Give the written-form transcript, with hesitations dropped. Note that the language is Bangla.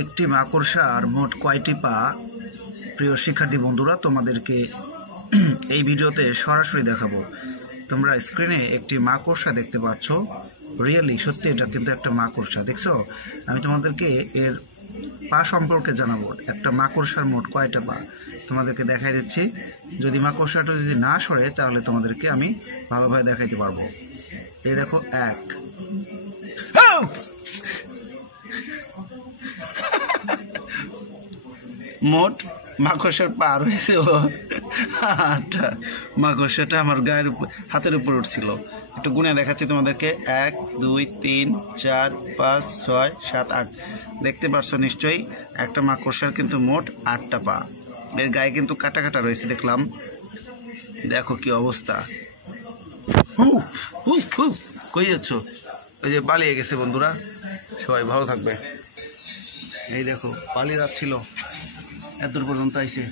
একটি মাকড়সার মোট কয়টি পা? প্রিয় শিক্ষার্থী বন্ধুরা, তোমাদেরকে এই ভিডিওতে সরাসরি দেখাবো। তোমরা স্ক্রিনে একটি মাকড়সা দেখতে পাচ্ছ। রিয়েলি সত্যি এটা কিন্তু একটা মাকড়সা, দেখছো? আমি তোমাদেরকে এর পা সম্পর্কে জানাবো। একটা মাকড়সার মোট কয়টা পা তোমাদেরকে দেখাই দিচ্ছি। যদি মাকড়সাটা যদি না সরে তাহলে তোমাদেরকে আমি ভালোভাবে দেখাইতে পারবো। এই দেখো, এক, মোট মাকড়সার পা রয়েছে হলো 8টা। মাকড়সাটা আমার গায়ের হাতের উপর উঠছিল। একটু গুনে দেখাচ্ছি তোমাদেরকে, 1 2 3 4 5 6 7 8। দেখতে পারছো নিশ্চয়ই, একটা মাকড়সার কিন্তু মোট 8টা পা। এর গায়ে কিন্তু কাটা কাটা রয়েছে দেখলাম। দেখো কি অবস্থা। কই যাচ্ছ? ওই যে পালিয়ে গেছে বন্ধুরা। সবাই ভালো থাকবে। এই দেখো পালিয়ে যাচ্ছিল, এত দূর পর্যন্ত আইছে।